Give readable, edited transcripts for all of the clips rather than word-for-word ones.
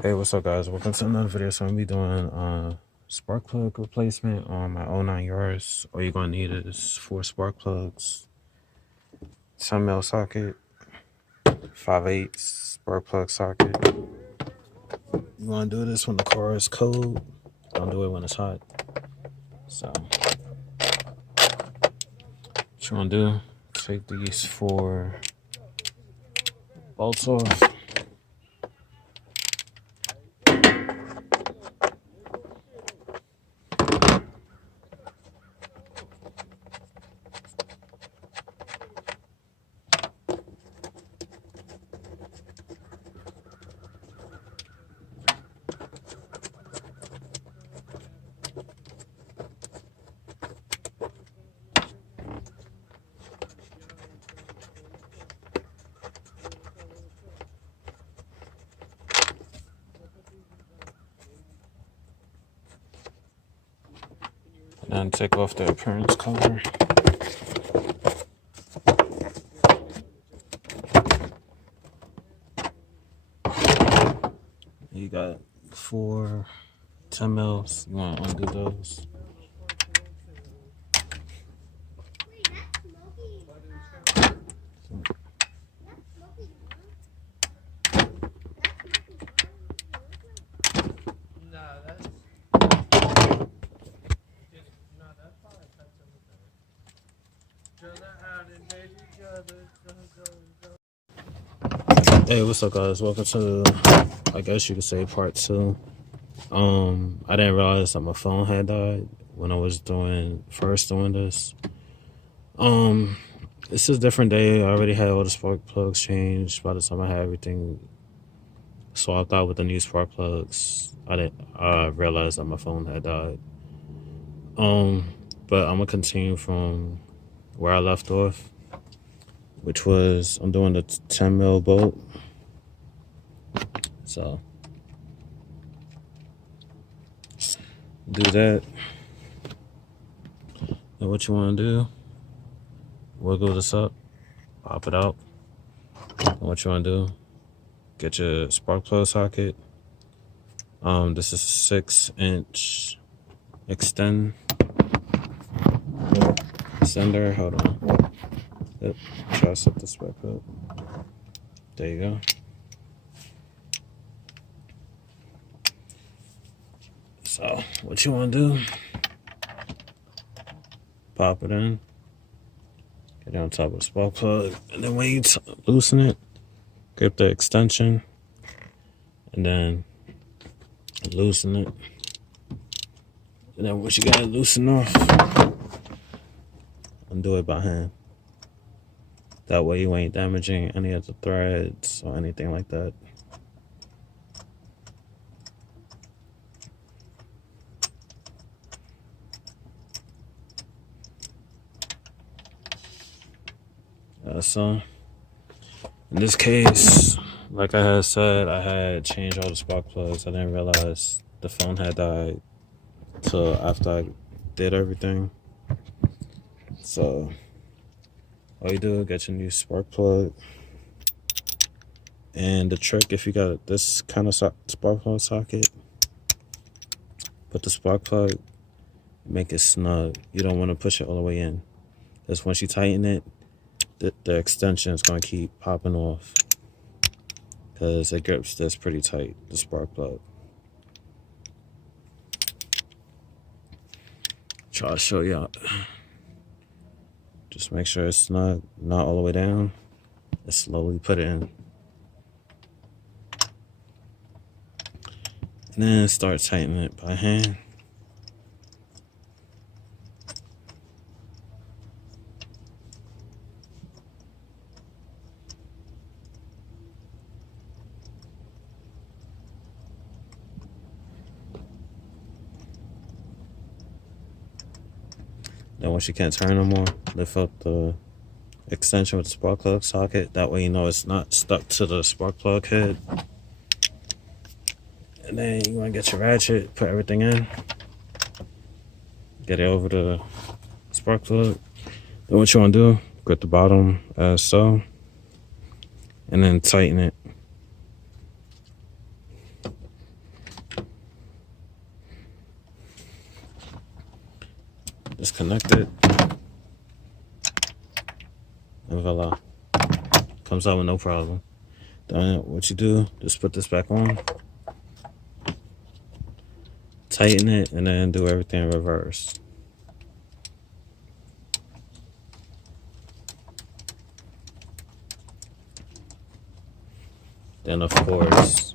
Hey, what's up, guys? Welcome to another video. So I'm gonna be doing spark plug replacement on my 09 Yaris. All you're gonna need is 4 spark plugs, 10mm socket, 5/8 spark plug socket. You wanna do this when the car is cold. Don't do it when it's hot. So what you wanna do? Take these 4 bolts off. And take off the appearance cover. You got 4 10mm. You want to undo those. Hey, what's up, guys? Welcome to, I guess you could say, part 2. I didn't realize that my phone had died when I was first doing this. It's a different day. I already had all the spark plugs changed. By the time I had everything swapped out with the new spark plugs, I realized that my phone had died. But I'm gonna continue from where I left off, which was I'm doing the 10mm bolt. So do that. And what you want to do, wiggle this up, pop it out. And what you want to do, get your spark plug socket. This is a 6-inch extender. Hold on. Yep. Try to set this back up. There you go. So what you want to do, pop it in, get it on top of the spark plug, and then when you loosen it, grip the extension, and then loosen it. And then once you got it loosened off, undo it by hand. That way you ain't damaging any of the threads or anything like that. So in this case, like I had said, I had changed all the spark plugs. I didn't realize the phone had died till after I did everything. So all you do is get your new spark plug. And the trick, if you got this kind of spark plug socket, put the spark plug, make it snug. You don't want to push it all the way in, because once you tighten it, the extension is going to keep popping off, because it grips this pretty tight, the spark plug. Try to show y'all. Just make sure it's not all the way down, and slowly put it in. And then start tightening it by hand. Then once you can't turn no more, lift up the extension with the spark plug socket. That way you know it's not stuck to the spark plug head. And then you want to get your ratchet, put everything in, get it over the spark plug. Then what you want to do, grip the bottom as so, and then tighten it. disconnect it, and voila, comes out with no problem. Then what you do, just put this back on, tighten it, and then do everything in reverse. Then of course,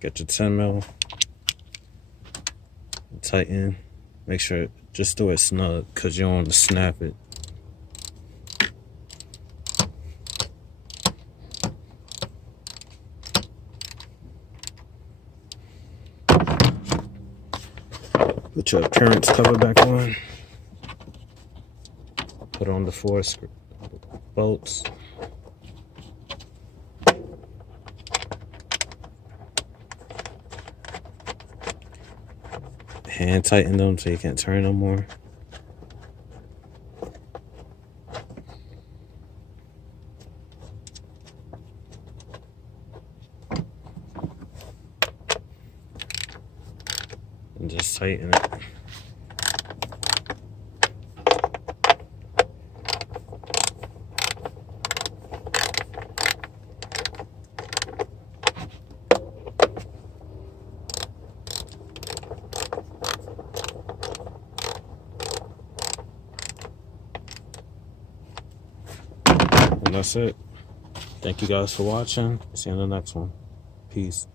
get your 10 mil, tighten, make sure, just do it snug, because you don't want to snap it. Put your appearance cover back on. Put on the 4 bolts. Hand tighten them so you can't turn no more. And just tighten it. And that's it. Thank you guys for watching. See you in the next one. Peace.